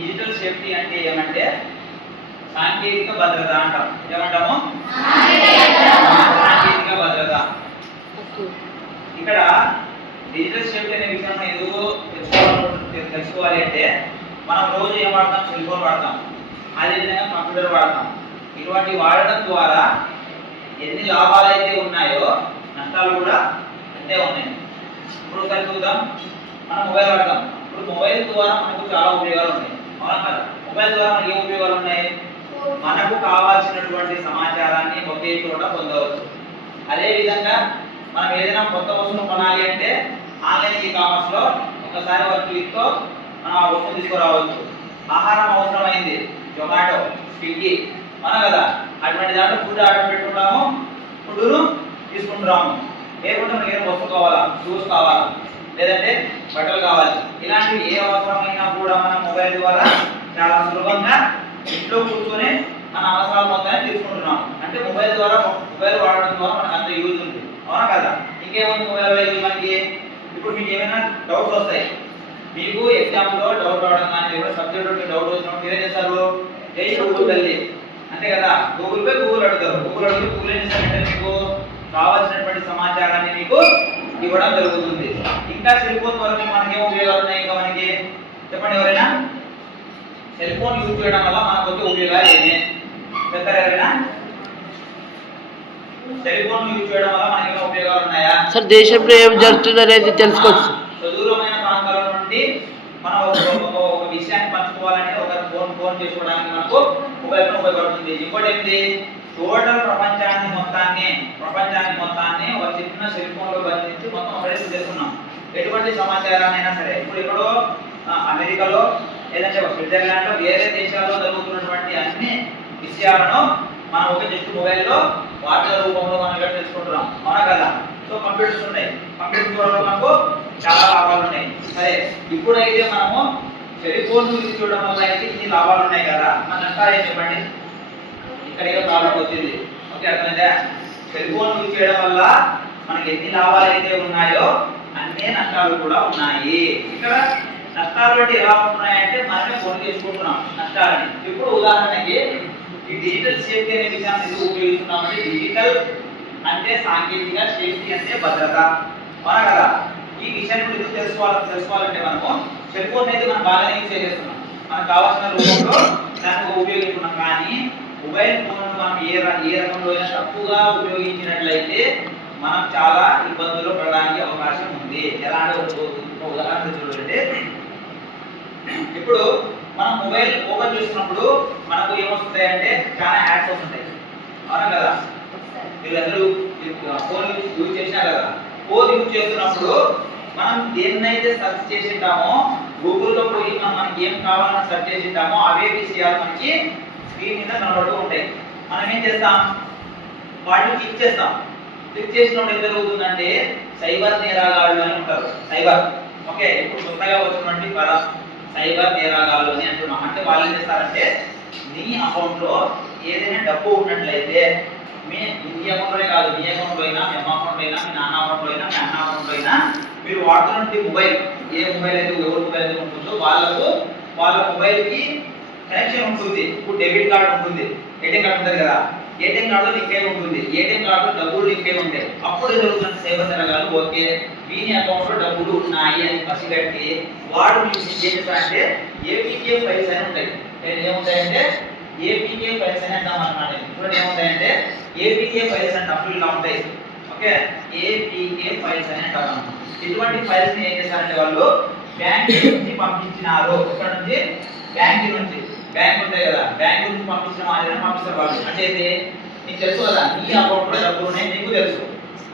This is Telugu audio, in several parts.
డిజిటల్ సేఫ్టీ అంటే ఏమంటే సాంకేతిక భద్రత అంటాం. ఏమంటాము? సాంకేతిక భద్రత. ఇక్కడ డిజిటల్ సేఫ్టీ అనే విషయం ఎందుకు తెలుసుకోవాలి అంటే మనం రోజు ఏం వాడతాం? సెల్ ఫోన్ వాడతాం, అదేవిధంగా కంప్యూటర్ వాడతాం. ఇటువంటి వాడడం ద్వారా ఎన్ని లాభాలు అయితే ఉన్నాయో నష్టాలు కూడా అంతే ఉన్నాయి. ఇప్పుడు ఒకసారి చూద్దాం. మనం మొబైల్ వాడతాం. ఇప్పుడు మొబైల్ ద్వారా మనకు చాలా ఉపయోగాలు ఉన్నాయి, అవునా కదా? మొబైల్ ద్వారా మనకి ఏ ఉపయోగాలు ఉన్నాయి? మనకు కావాల్సినటువంటి సమాచారాన్ని ఒకే చోట పొందవచ్చు. అదేవిధంగా మనం ఏదైనా కొత్త వస్తువును కొనాలి అంటే ఆన్లైన్ ఈ కామర్స్ లో ఒకసారి ఒక క్లిక్ తో మనం ఆ వస్తువు తీసుకురావచ్చు. ఆహారం అవసరమైంది, జొమాటో, స్విగ్గీ, అవునా కదా? అటువంటి దాంట్లో ఫుడ్ ఆర్డర్ పెట్టుకుంటాము, ఫుడ్ను తీసుకుంటున్నాము. లేకుంటే మనకి ఏదైనా వస్తువు కావాలా, షూస్ కావాలా, లేదంటే బట్టలు కావాలి, ఇలాంటివి ఏ అవసరమైనా కూడా మనం మొబైల్ ద్వారా చాలా సులభంగా ఇంట్లో కూర్చొని మన అవసరాల మొత్తాన్ని తీసుకుంటున్నాం. అంటే మొబైల్ వాడడం ద్వారా మనకు అంత యూజ్ ఉంది, అవునా కదా? ఇంకేముంది మొబైల్ యూజ్ మనకి? ఇప్పుడు మీకు ఏమైనా డౌట్స్ వస్తాయి, మీకు ఎగ్జామ్ లో డౌట్ రావడం కానీ ఏమైనా సబ్జెక్ట్ డౌట్ వచ్చినప్పుడు మీరేం చేస్తారు? జై గూగుల్ వెళ్ళి, అంతే కదా, గూగుల్ పై గూగుల్ అడుగుతారు. గూగుల్ అడిగి గూగుల్ ఏం చేస్తారంటే మీకు కావాల్సినటువంటి సమాచారాన్ని మీకు ఇవ్వడం జరుగుతుంది. ఇంకా సెల్ ఫోన్ ద్వారా మనకేం ఉపయోగాలు ఉన్నాయి? ఇంకా మనకి చెప్పండి ఎవరైనా. సెల్ ఫోన్ యూజ్ చేయడం వల్ల మనకు వచ్చే ఉపయోగాలు ఏమి చెప్తారు ఎవరైనా? సెల్ ఫోన్ యూజ్ చేయడం వల్ల మనకి ఏమైనా ఉపయోగాలు ఉన్నాయా? సార్ దేశంలో ఏం జరుగుతుంది అనేది తెలుసుకోవచ్చు. సుదూరమైన ప్రాంతాల నుండి మనం ఒక విషయాన్ని పంచుకోవాలంటే ఒక ఫోన్ చేసుకోవడానికి మనకు మొబైల్ ఫోన్ ఉపయోగపడుతుంది. ఇంకోటి ఏంటి? టోటల్ ప్రపంచాన్ని మొత్తాన్ని ఒక చిన్న సెల్ ఫోన్ లో బంధించి మొత్తం ఒకటే చేస్తున్నాం. ఎటువంటి సమాచారాన్నైనా సరే ఇప్పుడు ఎక్కడో అమెరికాలో లేదంటే స్విట్జర్లాండ్ లో వేరే దేశాల్లో జరుగుతున్నటువంటి అన్ని విషయాలను మనం ఒక జస్ట్ మొబైల్లో వార్తల రూపంలో మనం ఇక్కడ తెలుసుకుంటున్నాం, అవునా కదా? సో కంప్యూటర్స్ ఉన్నాయి, కంప్యూటర్ ద్వారా మనకు చాలా లాభాలు ఉన్నాయి. సరే, ఇప్పుడైతే మనము సెల్ ఫోన్ యూజ్ చేయడం వల్ల అయితే ఇన్ని లాభాలు ఉన్నాయి కదా, మన నష్టాలు ఏం చెప్పండి? ఇక్కడ ఏదో ప్రాబ్లం వచ్చింది, ఓకే, అర్థమైందా? సెల్ ఫోన్ యూజ్ చేయడం వల్ల మనకి ఎన్ని లాభాలు అయితే ఉన్నాయో అన్ని నష్టాలు కూడా ఉన్నాయి. ఇక్కడ నష్టాలు బట్టి ఎలా ఉంటున్నాయంటే మనమే కొని చేసుకుంటున్నాం నష్టాలని. ఇప్పుడు ఉదాహరణకి ఈ డిజిటల్ సేఫ్టీ అనే విషయాన్ని ఎందుకు ఉపయోగిస్తున్నామంటే డిజిటల్ అంటే సాంకేతిక, సేఫ్టీ అంటే భద్రత, అవునా కదా? ఈ విషయాన్ని ఎందుకు తెలుసుకోవాలంటే మనము సెల్ ఫోన్ అయితే మనం బాగానే యూజ్ చేస్తున్నాం, మనకు కావాల్సిన రూపంలో దాన్ని ఉపయోగిస్తున్నాం. కానీ మొబైల్ ఫోన్ మనం ఏ రకంలో అయినా తప్పుగా ఉపయోగించినట్లయితే మనం చాలా ఇబ్బందులు పడడానికి అవకాశం ఉంది. ఎలా అంటే ఉదాహరణ చూడండి. ఇప్పుడు మనం మొబైల్ ఓపెన్ చేస్తున్నప్పుడు మనకు ఏమొస్తాయంటే చాలా యాడ్స్ వస్తుంటాయి, అవునా కదా? మీరు అందరూ ఫోన్ యూజ్ చేసినా కదా, ఫోన్ యూజ్ చేస్తున్నప్పుడు మనం దేన్నైతే సెర్చ్ చేసింటామో గూగుల్లో పోయి మనకి ఏం కావాలని సెర్చ్ చేసింటామో అవే విషయాలు మనకి స్క్రీన్ మీద కనబడుతూ ఉంటాయి. మనం ఏం చేస్తాం? వాటిని క్లిక్ చేస్తాం. క్లిక్ చేసినప్పుడు ఏం జరుగుతుందంటే సైబర్ నేరగాళ్ళు అని ఉంటారు. సైబర్, ఓకే, ఇప్పుడు కొత్తగా వచ్చినటువంటి పదం సైబర్ నేరగాళ్ళు అని అంటున్నాం. అంటే వాళ్ళు ఏం చేస్తారంటే నీ అకౌంట్ లో ఏదైనా డబ్బు ఉన్నట్లయితే మీ అకౌంట్లోనే కాదు, మీ అకౌంట్లో అయినా, మీ అమ్మ అకౌంట్లో అయినా, మీ నాన్న అకౌంట్లో అయినా, మీ అన్న అకౌంట్లో అయినా మీరు వాడుతున్నటువంటి మొబైల్ ఏ మొబైల్ అయితే ఎవరి మొబైల్ అయితే ఉంటుందో వాళ్ళ మొబైల్ కి కనెక్షన్ ఉంటుంది. ఇప్పుడు డెబిట్ కార్డు ఉంటుంది, ఏటీఎం కార్డు ఉంటుంది కదా, ఏటీఎం కార్డులో లింక్ అయి ఉంటుంది, ఏటీఎం కార్డులో డబ్బులు లింక్ అయి ఉంటాయి. అప్పుడు ఏం జరుగుతుంది? సైబర్ నేరగాళ్ళు ఓకే వీని అకౌంట్లో డబ్బులు ఉన్నాయి అని పసిగట్టి వాడు మీకు ఏం చేస్తారంటే ఏపీకే ఫైల్స్ అని ఉంటాయి. ఏముంటాయంటే ఏపీకే ఫైల్స్ అని అంటాం అన్నమాట. ఇప్పుడు ఏముంటాయంటే ఏపీకే ఫైల్స్ అంటే ఫుల్గా ఉంటాయి, ఓకే, ఏపీకే ఫైల్స్ అని అంటాం. ఇటువంటి ఫైల్స్ ని ఏం చేస్తారంటే వాళ్ళు బ్యాంక్ నుంచి పంపించినారు. ఇక్కడ నుంచి బ్యాంక్ ఉంటాయి కదా, బ్యాంక్ నుంచి పంపించిన మాదిరిగా పంపిస్తారు వాళ్ళు. అంటే నీకు తెలుసు కదా నీ అకౌంట్ లో డబ్బులు ఉన్నాయి, నీకు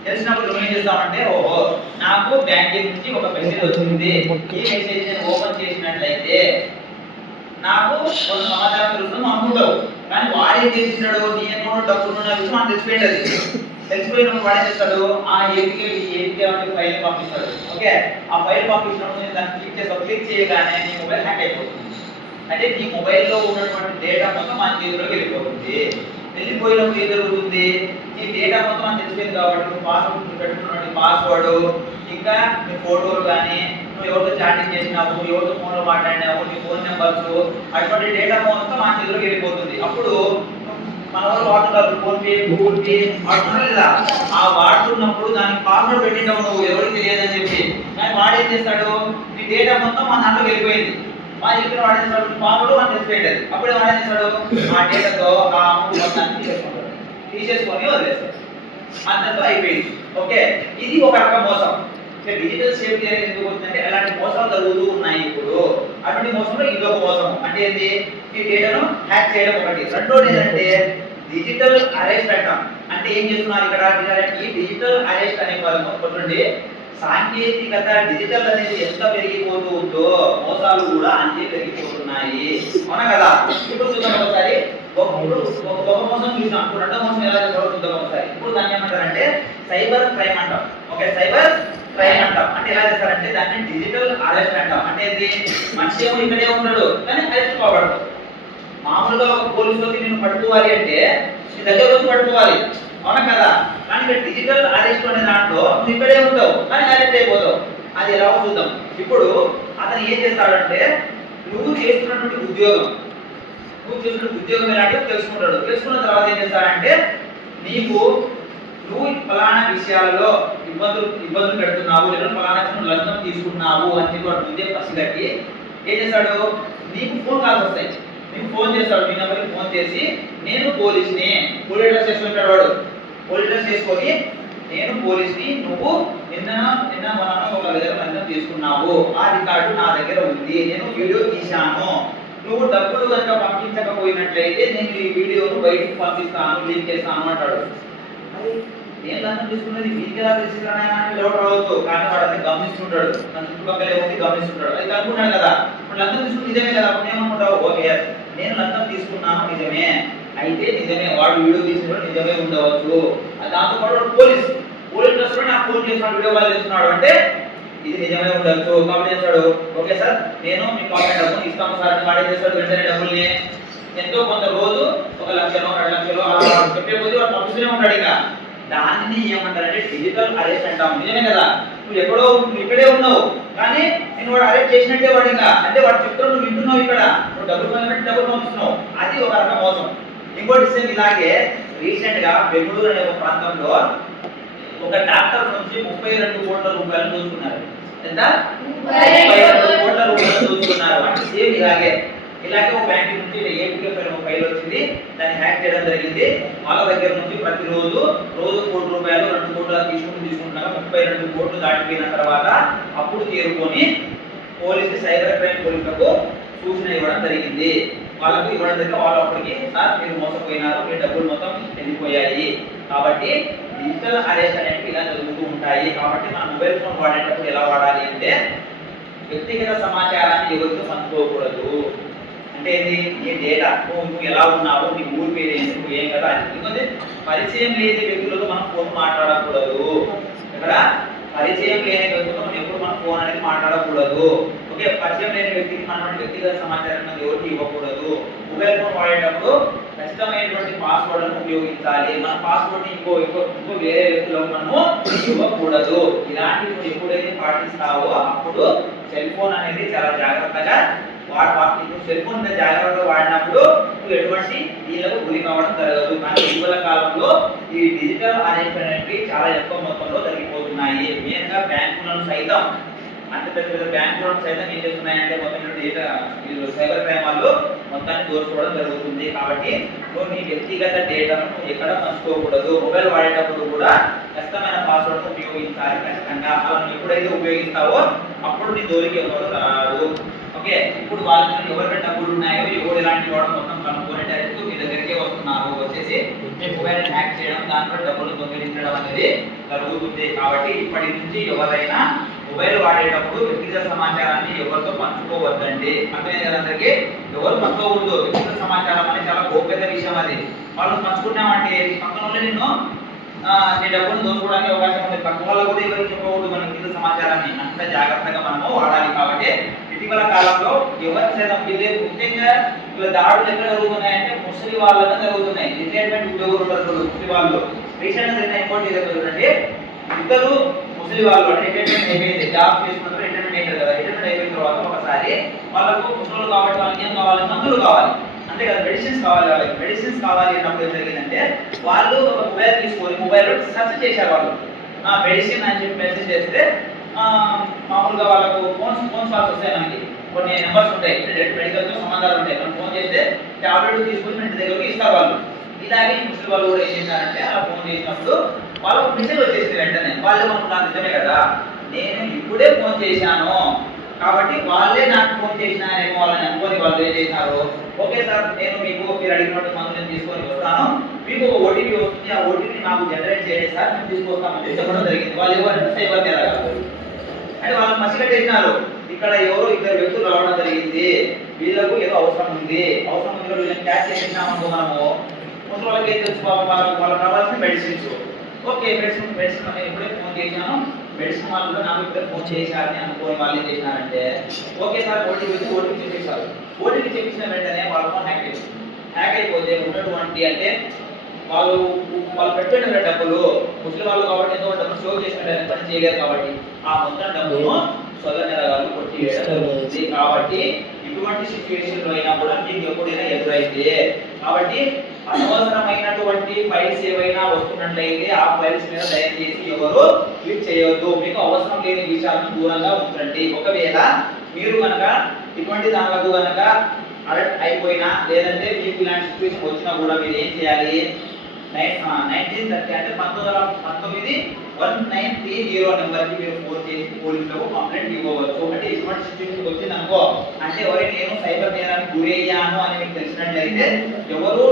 తెలిసినప్పుడు నువ్వు ఏం చేస్తావంటే ఓహో నాకు బ్యాంక్ నుంచి ఒక మెసేజ్ వచ్చింది, ఈ మెసేజ్ నేను ఓపెన్ చేసినట్లయితే నాకు కొంత సమాచారం తెలుస్తుంది అనుకుంటావు. కానీ వాడు ఏం చేసినాడు? నీ అకౌంట్ డబ్బులు ఉన్న విషయం మనకు తెలిసిపోయినప్పుడు వాడు ఏం చేస్తాడు? ఆ ఏపీకే అంటే ఫైల్ పంపిస్తాడు, ఓకే. ఆ ఫైల్ పంపించినప్పుడు నేను దాన్ని క్లిక్ చేయగానే నీ మొబైల్ హ్యాక్ అయిపోతుంది. అంటే నీ మొబైల్లో ఉన్నటువంటి డేటా మొత్తం మన చేతిలోకి వెళ్ళిపోతుంది. వెళ్ళిపోయినప్పుడు ఏం జరుగుతుంది? ఈ డేటా మొత్తం మనకు తెలిసిపోయింది కాబట్టి నువ్వు పాస్వర్డ్ పెట్టుకున్నటువంటి పాస్వర్డ్, ఇంకా నీ ఫోటోలు కానీ నువ్వు నువ్వు ఎవరితో చాటింగ్ చేసినావు, ఎవరితో ఫోన్లో మాట్లాడినావు, నీ ఫోన్ నెంబర్స్, అటువంటి డేటా మొత్తం మా చేతిలోకి వెళ్ళిపోతుంది. అప్పుడు మన వాళ్ళు వాడుతున్నారు ఫోన్ పే, గూగుల్ పే వాడుతున్నారు లేదా? ఆ వాడుతున్నప్పుడు దానికి పాస్వర్డ్ పెట్టినావు నువ్వు, ఎవరికి తెలియదని చెప్పి. కానీ వాడు ఏం చేస్తాడు, నీ డేటా మొత్తం మన దాంట్లోకి వెళ్ళిపోయింది. మా చెప్పిన వాడు ఏం చేస్తాడు, పాస్వర్డ్ మనం తెలిసిపోయేది. అప్పుడు వాడు ఏం చేస్తాడు, ఆ డేటాతో ఆ అమౌంట్ మొత్తాన్ని తీసేసుకొని వదిలేస్తాడు. అంతతో అయిపోయింది. ఓకే, ఇది ఒక రకం మోసం. డిజిటల్ సేఫ్టీ అనేది ఎందుకు వస్తుందంటే అలాంటి మోసాలు జరుగుతూ ఉన్నాయి ఇప్పుడు. అటువంటి మోసంలో ఇది ఒక మోసం. అంటే ఏంటి, ఈ డేటాను హ్యాక్ చేయడం ఒకటి. రెండోది ఏంటంటే డిజిటల్ అరెస్ట్ అంటాం. అంటే ఏం చేస్తున్నారు ఇక్కడ, ఈ డిజిటల్ అరెస్ట్ అనే పదం ఒకటి. సాంకేతికత డిజిటల్ అనేది ఎంత పెరిగిపోతూ ఉందో మోసాలు కూడా అంతే పెరిగిపోతున్నాయి. అవునా కదా? ఇప్పుడు చూద్దాం ఒకసారి. ఒక మోసం చూసాం, ఇప్పుడు రెండో మోసం ఎలా చేస్తారో చూద్దాం ఒకసారి. ఇప్పుడు దాన్ని ఏమంటారంటే సైబర్ క్రైమ్ అంటాం. ఓకే, సైబర్ క్రైమ్ అంటాం. అంటే ఎలా చేస్తారంటే దాన్ని డిజిటల్ అరెస్ట్ అంటాం. అంటే ఇది మనిషి ఏమో ఇక్కడే ఉంటాడు కానీ అరెస్ట్ కావడం. మామూలుగా ఒక పోలీసు వచ్చి నేను పట్టుకోవాలి అంటే నీ దగ్గర వచ్చి పట్టుకోవాలి, అవునా కదా? కానీ ఇక్కడ డిజిటల్ అరెస్ట్ అనే దాంట్లో నువ్వు ఇక్కడే ఉంటావు కానీ అరెస్ట్ అయిపోతావు. అది ఎలా చూద్దాం. ఇప్పుడు అతను ఏం చేస్తాడంటే నువ్వు చేస్తున్నటువంటి ఉద్యోగం ఎలాంటిదో తెలుసుకుంటాడు. తెలుసుకున్న తర్వాత ఏం చేస్తాడంటే నువ్వు ఫలానా విషయాలలో ఇబ్బందులు పెడుతున్నావు, లేదా ఫలానా లంచం తీసుకున్నావు అని చెప్పి వాడు ముందే పసిగట్టి ఏం చేస్తాడు, నీకు ఫోన్ కాల్స్ వస్తాయి. నీకు ఫోన్ చేస్తాడు, మీ నెంబర్కి ఫోన్ చేసి నేను పోలీస్ని, పోలీస్ డ్రెస్ వేసుకుంటాడు వాడు. పోలీస్ డ్రెస్ వేసుకొని నేను పోలీస్ని, నువ్వు నిన్న మొన్న ఒక దగ్గర లంచం తీసుకున్నావు, ఆ రికార్డు నా దగ్గర ఉంది, నేను వీడియో తీశాను, నువ్వు డబ్బులు కనుక పంపించకపోయినట్లయితే నేను ఈ వీడియోను బయటికి పంపిస్తాను, లీక్ చేస్తాను అంటాడు. నేను లంచం తీసుకున్నది మీకు ఎలా తెలిసిందని డౌట్ రావచ్చు. కానీ వాడు అది గమనిస్తుంటాడు, మన చుట్టుపక్కల ఏముంది గమనిస్తుంటాడు. అది అనుకుంటాడు కదా, ఇప్పుడు లంచం తీసుకుని నిజమే కదా, అప్పుడు ఏమనుకుంటావు, ఓకే నేను లంచం తీసుకున్నాను నిజమే, అయితే నిజమే వాడు వీడియో తీసినప్పుడు నిజమే ఉండవచ్చు. దాంతో పాటు వాడు పోలీస్ డ్రెస్ నాకు ఫోన్ చేస్తున్నాడు, వీడియో కాల్ చేస్తున్నాడు అంటే ఇది నిజమే ఉండొచ్చు. కాబట్టి చేస్తాడు, ఓకే సార్ నేను మీకు కావాలంటే డబ్బులు ఇస్తాను సార్ అని వాడే చేస్తాడు. వెంటనే డబ్బుల్ని ఎంతో కొంత రోజు 1 లక్షలో 2 లక్షలో అలా చెప్పే కొద్ది వాడు పంపిస్తూనే ఉంటాడు. ఇక దాన్ని ఏమంటారంటే డిజిటల్ అరెస్ట్ అంటాం. నిజమే కదా, నువ్వు ఇక్కడే ఉన్నావు కానీ నేను వాడు అరెస్ట్ చేసినట్టే వాడు. ఇంకా అంటే వాడు చెప్తాడు, నువ్వు వింటున్నావు, ఇక్కడ నువ్వు డబ్బులు పంపిస్తున్నావు. అది ఒక రకం మోసం. ఇంకోటి సేమ్ ఇలాగే రీసెంట్ గా బెంగళూరు అనే ఒక ప్రాంతంలో ఒక డాక్టర్ నుంచి 32 కోట్ల రూపాయలు దోచుకున్నారు. ఎంత? 32 కోట్ల రూపాయలు దోచుకున్నారు. అంటే సేమ్ ఇలాగే ఒక బ్యాంక్ నుంచి ఏపీఎఫ్ అనే ఒక ఫైల్ వచ్చింది, దాన్ని హ్యాక్ చేయడం జరిగింది. వాళ్ళ దగ్గర నుంచి ప్రతిరోజు 1 కోటి రూపాయలు 2 కోట్ల తీసుకుంటున్నాక 32 కోట్లు దాటిపోయిన తర్వాత అప్పుడు చేరుకొని పోలీసు సైబర్ క్రైమ్ పోలీసులకు సూచన ఇవ్వడం జరిగింది. వాళ్ళకు ఇవ్వడం జరిగితే వాళ్ళు అప్పటికి సార్ మీరు మోసపోయినారు, మీ డబ్బులు మొత్తం వెళ్ళిపోయాయి. కాబట్టి డిజిటల్ అరెస్ట్ అనేవి ఇలా జరుగుతూ ఉంటాయి. కాబట్టి మన మొబైల్ ఫోన్ వాడేటప్పుడు ఎలా వాడాలి అంటే వ్యక్తిగత సమాచారాన్ని ఎవరితో పంచుకోకూడదు. అంటే నీ డేటా నువ్వు ఎలా ఉన్నావు, నీ ఊరి పేరు ఏంటి, నువ్వు ఏం కదా, ఎందుకంటే పరిచయం లేని వ్యక్తులతో మనం ఫోన్ మాట్లాడకూడదు. ఇక్కడ పరిచయం లేని వ్యక్తులతో మనం ఎప్పుడు మన ఫోన్ అనేది మాట్లాడకూడదు. ఓకే, పరిచయం లేని వ్యక్తికి మన వ్యక్తిగత సమాచారం ఎవరికి ఇవ్వకూడదు. మొబైల్ ఫోన్ వాడేటప్పుడు ఖచ్చితమైనటువంటి పాస్వర్డ్ను ఉపయోగించాలి. మన పాస్వర్డ్ని ఇంకో వేరే వ్యక్తులకు మనము ఇవ్వకూడదు. ఇలాంటివి నువ్వు ఎప్పుడైతే పాటిస్తావో అప్పుడు సెల్ ఫోన్ అనేది చాలా జాగ్రత్తగా సెల్ ఫోన్ జాగ్రత్తగా వాడినప్పుడు నువ్వు ఎటువంటి వీళ్ళకు గురి కావడం జరగదు. కానీ ఇటీవల కాలంలో ఈ డిజిటల్ అరెస్ట్ అనేవి చాలా ఎక్కువ మొత్తంలో జరిగిపోతున్నాయి. మెయిన్ గా బ్యాంకులను సైతం, అంటే పెద్ద బ్యాంకులను సైతం ఏం చేస్తున్నాయంటే మొత్తం సైబర్ క్రైమ్ వాళ్ళు మొత్తాన్ని దోచుకోవడం జరుగుతుంది. కాబట్టి నువ్వు నీ వ్యక్తిగత డేటాను నువ్వు ఎక్కడ పంచుకోకూడదు. మొబైల్ వాడేటప్పుడు కూడా కష్టమైన పాస్వర్డ్ ఉపయోగించాలి ఖచ్చితంగా. అలా నువ్వు ఎప్పుడైతే ఉపయోగిస్తావో అప్పుడు నీ జోలికి ఎవరు రాడు. ఓకే, ఇప్పుడు వాళ్ళకి ఎవరికైనా డబ్బులు ఉన్నాయో ఎవరు ఎలాంటి వాడు మొత్తం కనుక్కొని డైరెక్ట్ మీ దగ్గరికే వస్తున్నారు, వచ్చేసి మీ మొబైల్ హ్యాక్ చేయడం, దాంట్లో డబ్బులు దొంగిలించడం అనేది జరుగుతుంది. కాబట్టి ఇప్పటి నుంచి ఎవరైనా మొబైల్ వాడేటప్పుడు వ్యక్తిగత సమాచారాన్ని ఎవరితో పంచుకోవద్దండి. అందరికీ ఎవరు పంచుకోకూడదు. వ్యక్తిగత సమాచారం అనేది చాలా గోప్యత విషయం. అది వాళ్ళు పంచుకున్నామంటే పక్కన నిన్ను నీ డబ్బును దోచుకోవడానికి అవకాశం ఉంది. పక్క వాళ్ళు కూడా ఎవరికి చెప్పకూడదు మన వ్యక్తిగత సమాచారాన్ని. అంత జాగ్రత్తగా మనము వాడాలి. కాబట్టి ఇటీవల కాలంలో ఎవరి శాతం ముఖ్యంగా ఇలా దాడులు ఎక్కడ జరుగుతున్నాయంటే ముసలి వాళ్ళగా జరుగుతున్నాయి. రిటైర్మెంట్ ఉద్యోగులు ఉంటారు ముసలి వాళ్ళు. రీసెంట్ గా జరిగిన ఇంకోటి చూడండి, ఇద్దరు ముసలి వాళ్ళు అంటే రిటైర్మెంట్ అయిపోయింది, జాబ్ చేసుకుంటారు, రిటైర్మెంట్ అడ్మిట్ అయ్యారు కదా, అడ్మిట్ అయిపోయిన తర్వాత ఒకసారి వాళ్ళకు ముసలు కాబట్టి వాళ్ళకి ఏం కావాలి, మందులు కావాలి అంతే కదా, మెడిసిన్స్ కావాలి. వాళ్ళకి మెడిసిన్స్ కావాలి అన్నప్పుడు ఏం జరిగిందంటే వాళ్ళు ఒక మొబైల్ తీసుకొని మొబైల్లో సెర్చ్ చేశారు వాళ్ళు మెడిసిన్ అని చెప్పి మెసేజ్ చేస్తే మామూలుగా వాళ్ళకు ఫోన్ కాల్స్ వస్తాయి, మనకి కొన్ని నెంబర్స్ ఉంటాయి, మెడికల్తో సంబంధాలు ఉంటాయి. మనం ఫోన్ చేస్తే టాబ్లెట్ తీసుకొని ఇంటి దగ్గరికి ఇస్తారు వాళ్ళు. ఇలాగే ముసలి వాళ్ళు కూడా ఏం చేశారంటే అలా ఫోన్ చేసినప్పుడు వాళ్ళకు మెసేజ్ వచ్చేసింది వెంటనే. వాళ్ళు అనుకున్నారు నిజమే కదా, నేను ఇప్పుడే ఫోన్ చేశాను కాబట్టి వాళ్ళే నాకు ఫోన్ చేసినారేమో వాళ్ళని అనుకొని వాళ్ళు ఏం చేసినారు, ఓకే సార్ నేను మీకు మీరు అడిగినట్టు మందులను తీసుకొని వస్తాను, మీకు ఒక ఓటీపీ వస్తుంది, ఆ ఓటీపీ నాకు జనరేట్ చేయండి సార్, మేము తీసుకొస్తామని చెప్పడం జరిగింది. వాళ్ళు ఎవరు సైబర్ నేరగాళ్ళు అంటే వాళ్ళు మసిగట్టేసినారు. ఇక్కడ ఎవరో ఇద్దరు వ్యక్తులు రావడం జరిగింది, వీళ్ళకు ఏదో అవసరం ఉంది వీళ్ళని క్యాచ్ చేసినామనుకో మనము ముందు వాళ్ళకి ఏం తెలుసు, వాళ్ళకి కావాల్సిన మెడిసిన్స్. ఓకే మెడిసిన్ నేను ఇప్పుడే ఫోన్ చేశాను, మెడిసిన్ వాళ్ళు కూడా నాకు ఇప్పుడే ఫోన్ చేశారని అనుకోని వాళ్ళు ఏం చేసినారంటే ఓకే సార్ ఓటీపీ చెప్పేశారు. ఓటీపీ చెప్పించిన వెంటనే వాళ్ళ ఫోన్ హ్యాక్ అయిపోతే ఉన్నటువంటి అంటే వాళ్ళు పెట్టిన డబ్బులు ముసలి వాళ్ళు కాబట్టి ఎంతో డబ్బులు స్టోర్ చేసిన పని చేయలేరు కాబట్టి ఆ మొత్తం డబ్బును సొంత కొట్టివేయడం. కాబట్టి ఇటువంటి సిచ్యువేషన్ లో అయినా కూడా మీకు ఎప్పుడైనా ఎదురైతే కాబట్టి అనవసరమైనటువంటి ఫైల్స్ ఏవైనా వస్తున్నట్లయితే ఆ ఫైల్స్ మీద దయచేసి ఎవరు క్లిక్ చేయవద్దు. మీకు అవసరం లేని విషయాలను దూరంగా ఉంచండి. ఒకవేళ మీరు కనుక ఇటువంటి దానిలకు కనుక అలర్ట్ అయిపోయినా లేదంటే మీకు ఇలాంటి సిచ్యువేషన్ వచ్చినా కూడా మీరు ఏం చేయాలి, 1930 అంటే 1930 నెంబర్కి మీరు ఫోన్ చేసి పోలీసులకు కంప్లైంట్ ఇవ్వవచ్చు. అంటే ఇటువంటి సిచ్యువేషన్ వచ్చింది అనుకో అంటే ఎవరైనా నేను సైబర్ నేరానికి గురయ్యాను అని మీకు తెలిసినట్లయితే ఎవరు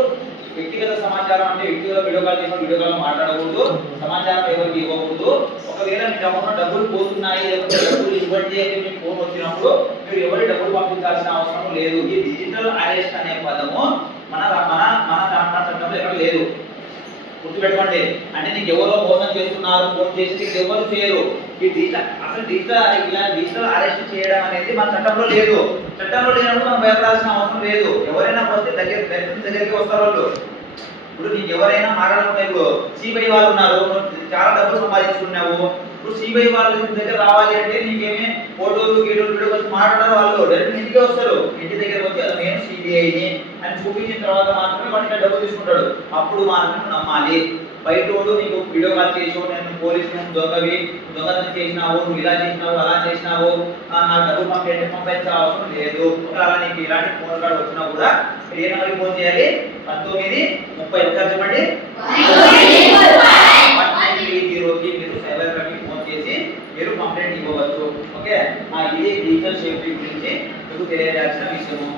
వ్యక్తిగత సమాచారం అంటే వ్యక్తిగత వీడియో కాల్ చేసిన వీడియో కాల్ మాట్లాడకూడదు, సమాచారం ఎవరికి ఇవ్వకూడదు. ఒకవేళ మీ డబ్బులు పోతున్నాయి లేకపోతే డబ్బులు ఇవ్వండి అని మీకు ఫోన్ వచ్చినప్పుడు మీరు ఎవరి డబ్బులు పంపించాల్సిన అవసరం లేదు. ఈ డిజిటల్ అరెస్ట్ అనే పదము మన చట్టంలో ఎక్కడ లేదు, గుర్తుపెట్టుకోండి. అంటే నీకు ఎవరో మోసం చేస్తున్నారు ఫోన్ చేసి నీకు ఎవరు చేయరు. ఈ డిజిటల్ అరెస్ట్ చేయడం అనేది మన చట్టంలో లేదు. చట్టంలో లేనప్పుడు మనం భయపడాల్సిన అవసరం లేదు. ఎవరైనా వస్తే దగ్గరికి వస్తారు వాళ్ళు. ఇప్పుడు నీకు ఎవరైనా మాట్లాడుకున్నా ఇప్పుడు సిబిఐ వాళ్ళు ఉన్నారు, చాలా డబ్బులు సంపాదించుకున్నావు, ఇప్పుడు సిబిఐ వాళ్ళ దగ్గర రావాలి అంటే నీకేమి ఫోటోలు వీడియో వచ్చి మాట్లాడారు, వాళ్ళు డైరెక్ట్ ఇంటికి వస్తారు. ఇంటి దగ్గర వచ్చి అది నేను సిబిఐని అని చూపించిన తర్వాత మాత్రమే వాడికి డబ్బులు తీసుకుంటాడు. అప్పుడు మాత్రమే నమ్మాలి. బయటోడు నీకు వీడియో కాల్ చేసావు, నేను పోలీసులు దొంగతనం చేసినావు, నువ్వు ఇలా చేసినావు అలా చేసినావు, నాకు డబ్బులు పంపించాల్సిన అవసరం లేదు. అలా నీకు ఇలాంటి ఫోన్ కాల్ వచ్చినా కూడా ఏ నెంబర్కి ఫోన్ చేయాలి, 1930 చెప్పండి 1930కి మీరు సైబర్ క్రైమ్కి ఫోన్ చేసి మీరు కంప్లైంట్ ఇవ్వవచ్చు. ఓకే, ఇది డిజిటల్ సేఫ్టీ గురించి మీకు తెలియజేయాల్సిన విషయము.